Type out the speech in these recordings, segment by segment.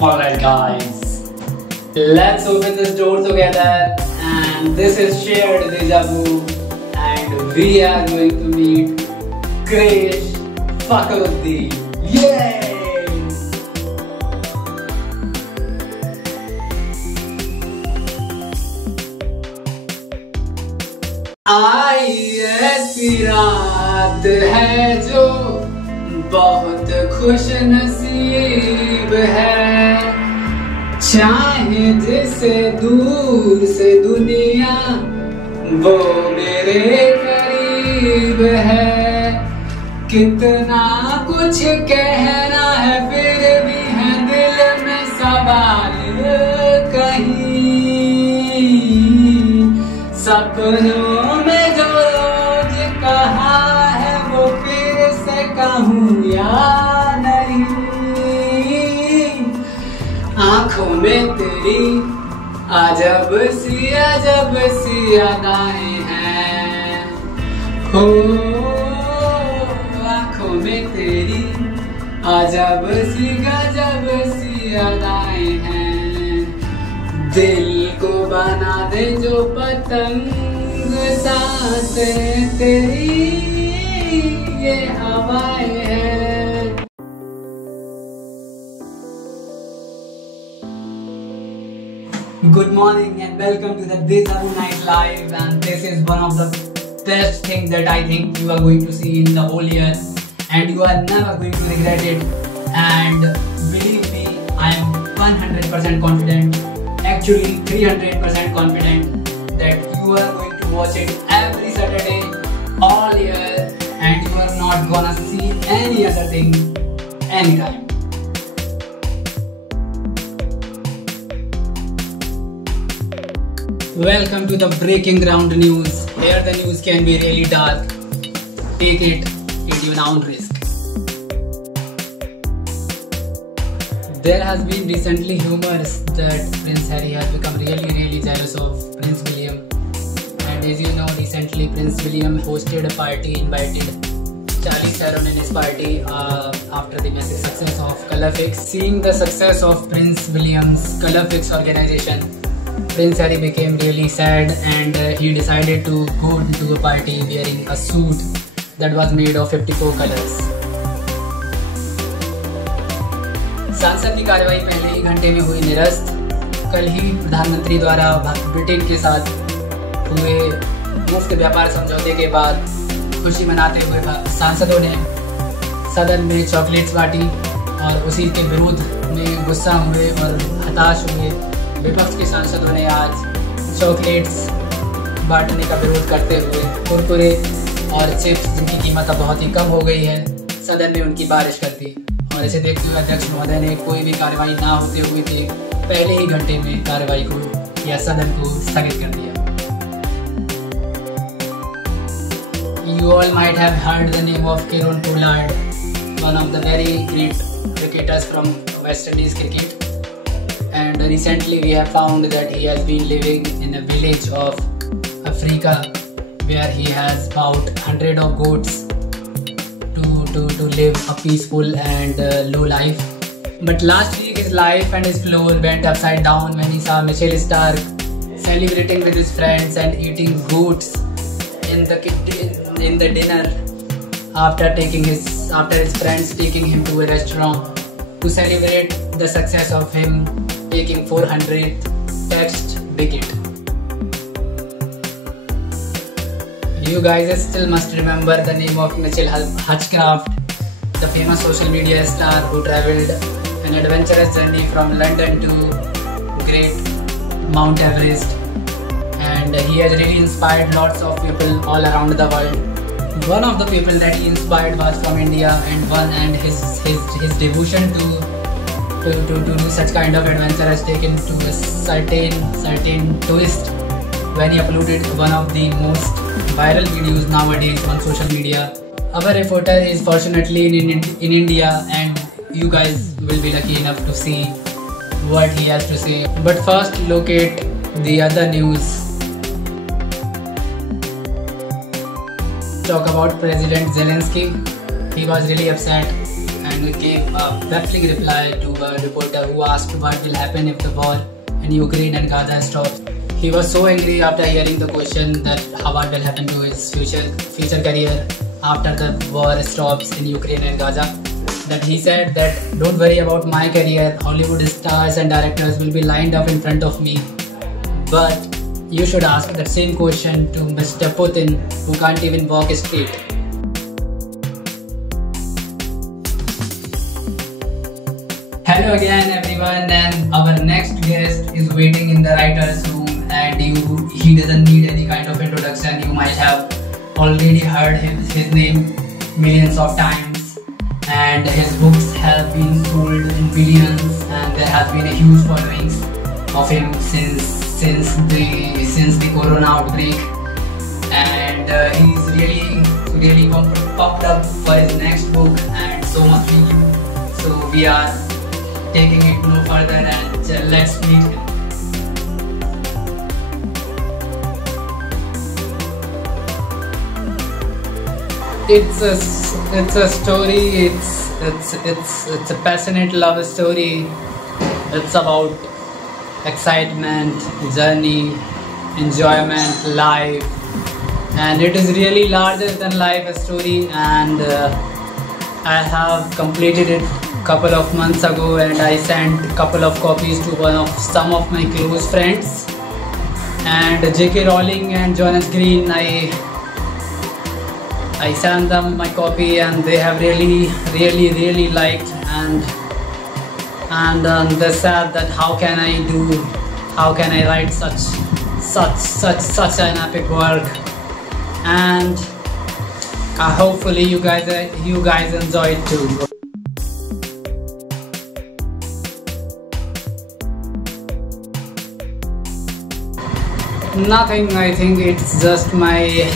Alright guys, let's open this door together, and this is shared deja vu, and we are going to meet Krish Fakhruddin. Yay! आई ऐसी रात है जो बहुत खुश नसीब है, चाहे जिसे दूर से दुनिया वो मेरे करीब है। कितना कुछ कहना है फिर भी है दिल में सवाल कहीं, सपनों में जो रोज कहा है वो फिर से कहूँ या नहीं। आंखों में तेरी अजब सी अदाएं हैं, हो आंखों में तेरी अजब सी अदाएं हैं। दिल को बना दे जो पतंग, सांसें तेरी ये हवाएं हैं। Good morning and welcome to the Deja Vu Night Live, and this is one of the best things that I think you are going to see in the whole year, and you are never going to regret it. And believe me, I am 100% confident, actually 300% confident that you are going to watch it every Saturday all year, and you are not gonna see any other thing anytime. Welcome to the breaking ground news. Here the news can be really dark. Take it at your own risk. There has been recently rumors that Prince Harry has become really jealous of Prince William. And as you know, recently Prince William hosted a party, invited Charlize Theron in his party after the massive success of Colourfix. Seeing the success of Prince William's Colourfix organization, Prince Harry became really sad, and he decided to go to a party wearing a suit that was made of 54 colors. संसद की कार्रवाई पहले ही घंटे में हुई निरस्त। कल ही प्रधानमंत्री द्वारा ब्रिटेन के साथ हुए मुफ्त व्यापार समझौते के बाद खुशी मनाते हुए सांसदों ने सदन में चॉकलेट्स बांटी, और उसी के विरोध में गुस्सा हुए और हताश हुए विपक्ष के सांसदों ने आज चॉकलेट्स बांटने का विरोध करते हुए कुरकुरे और चिप्स, जिनकी कीमत अब बहुत ही कम हो गई है, सदन में उनकी बारिश कर दी। और इसे देखते हुए अध्यक्ष महोदय ने कोई भी कार्रवाई ना होते हुए थे पहले ही घंटे में कार्रवाई को या सदन को स्थगित कर दिया। You all might have heard the name of Kieron Pollard, one of the very great cricketers from West Indies cricket. And recently we have found that he has been living in a village of Africa where he has about 100 of goats to live a peaceful and low life. But last week his life and his floor went upside down when he saw Michael Stark celebrating with his friends and eating goats in the dinner after his friends taking him to a restaurant to celebrate the success of him taking 400th Test wicket. You guys still must remember the name of Mitchell Hutchcraft, the famous social media star who travelled an adventurous journey from London to Great Mount Everest, and he has really inspired lots of people all around the world. One of the people that he inspired was from India, and his devotion to do such kind of adventure has taken to a certain twist when he uploaded one of the most viral videos nowadays on social media. Our reporter is fortunately in India, and you guys will be lucky enough to see what he has to say. But first, look at the other news. Talk about President Zelensky. He was really upset and and gave a baffling reply to a reporter who asked what will happen if the war in Ukraine and Gaza stops. He was so angry after hearing the question that what will happen to his future career after the war stops in Ukraine and Gaza, that he said that don't worry about my career, Hollywood stars and directors will be lined up in front of me, but you should ask that same question to Mr. Putin, who can't even walk straight. Hello again everyone, and our next guest is waiting in the writer's room, and he doesn't need any kind of introduction. You might have already heard his name millions of times, and his books have been sold in billions, and there has been a huge following of him since the corona outbreak, and he's really pumped up for his next book and so much review. So we are taking it no further and let's meet him. It's a story. It's a passionate love story. It's about excitement, journey, enjoyment, life, and it is really larger than life story. And I have completed it couple of months ago, and I sent couple of copies to some of my close friends, and J.K. Rowling and Jonas Green. I sent them my copy, and they have really liked, and they said that how can I write such an epic work, and hopefully you guys enjoy it too. Nothing. I think it's just my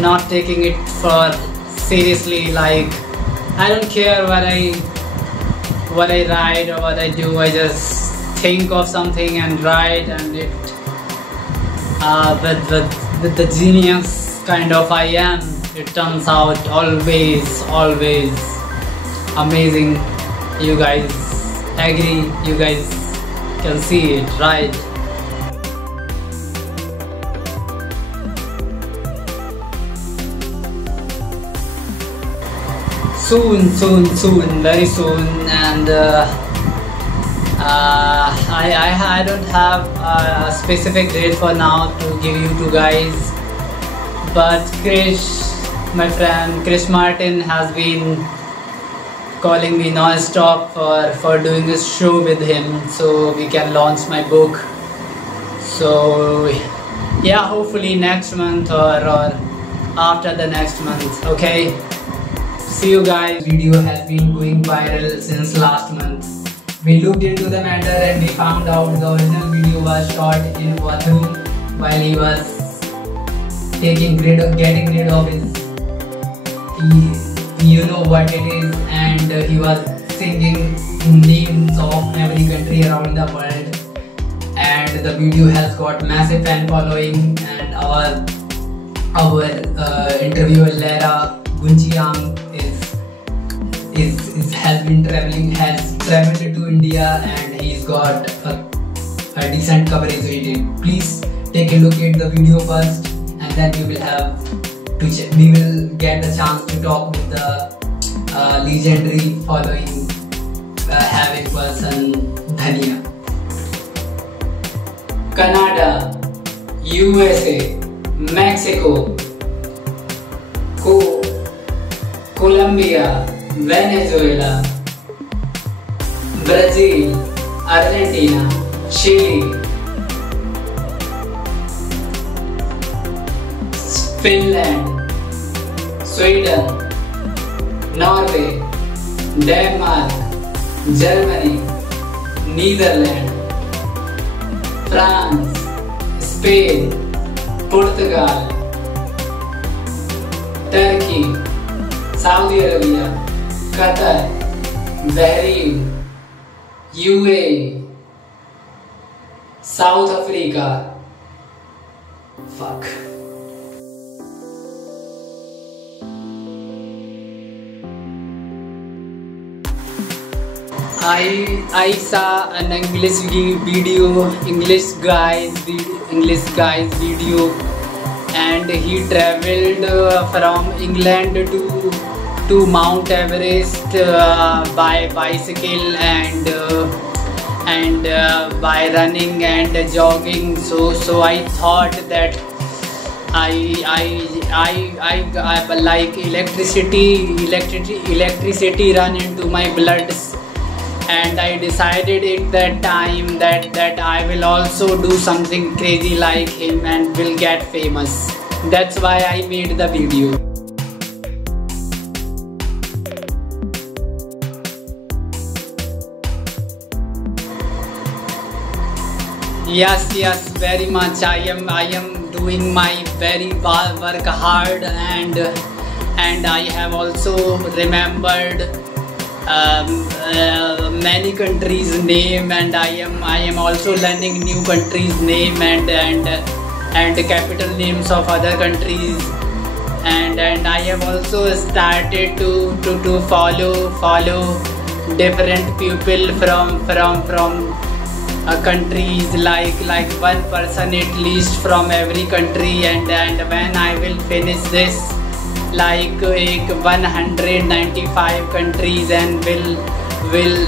not taking it for seriously. Like, I don't care what I write or what I do. I just think of something and write, and it with the genius kind of I am, it turns out always amazing. You guys agree? You guys can see it, right? Soon, very soon, and I don't have a specific date for now to give you two guys, but my friend Chris Martin has been calling me non-stop for doing this show with him, so we can launch my book. So yeah, hopefully next month or after the next month. Okay, see you guys. Video has been going viral since last month. We looked into the matter and we found out the original video was shot in a bathroom while he was getting rid of his, you know what it is, and he was singing names of every country around the world, and the video has got massive fan following, and our interviewer Lara Gunchiang has traveled to India, and he's got a decent coverage with it. Please take a look at the video first, and then we will get the chance to talk with the legendary following having person Dhania. Canada, USA, Mexico, Colombia, Venezuela, Brazil, Argentina, Chile, Finland, Sweden, Norway, Denmark, Germany, Netherlands, France, Spain, Portugal, Turkey, Saudi Arabia, Qatar, Bahrain, UAE, South Africa. Fuck. I saw an English guy's video, and he traveled from England to Mount Everest by bicycle and by running and jogging. So I thought that I like electricity run into my blood, and I decided at that time that I will also do something crazy like him and will get famous. That's why I made the video. Yes, very much. I am doing my very work hard, and I have also remembered many countries' name, and I am also learning new countries' name and capital names of other countries, and I have also started to follow different people from countries, like one person at least from every country, and when I will finish this, like 195 countries, and will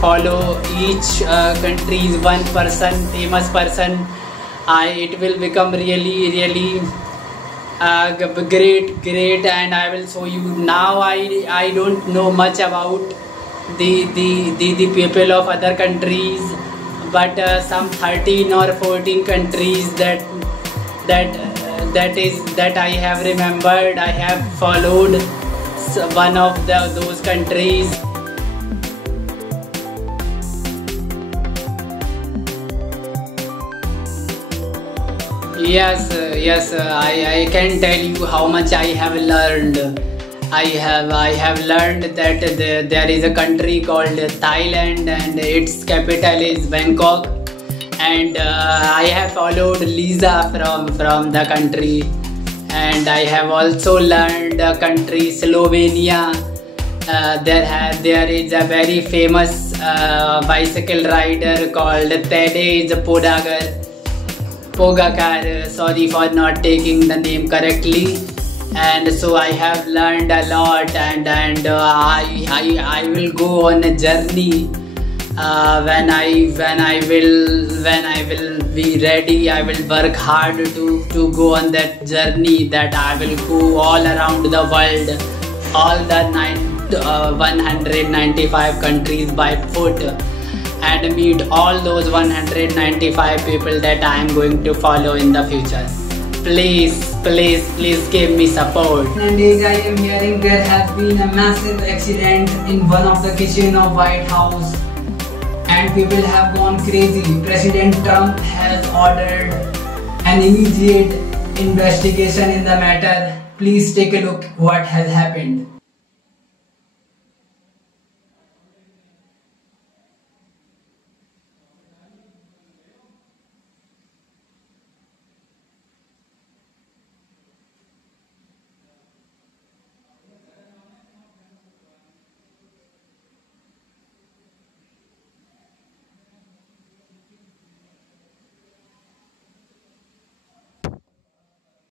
follow each country's one person, famous person, it will become really great, and I will show you. Now I don't know much about the people of other countries, but some 13 or 14 countries that I have remembered. I have followed one of those countries. Yes, I can tell you how much I have learned. I have learned that there is a country called Thailand, and its capital is Bangkok, and I have followed Lisa from the country, and I have also learned the country Slovenia. There is a very famous bicycle rider called Tadej Pogacar. Sorry for not taking the name correctly. And so I have learned a lot, and I will go on a journey. When I will be ready, I will work hard to go on that journey, that I will go all around the world, all the 195 countries by foot, and meet all those 195 people that I am going to follow in the future. Please give me support. And as I am hearing, there has been a massive accident in one of the kitchen of White House, and people have gone crazy. President Trump has ordered an immediate investigation in the matter. Please take a look what has happened.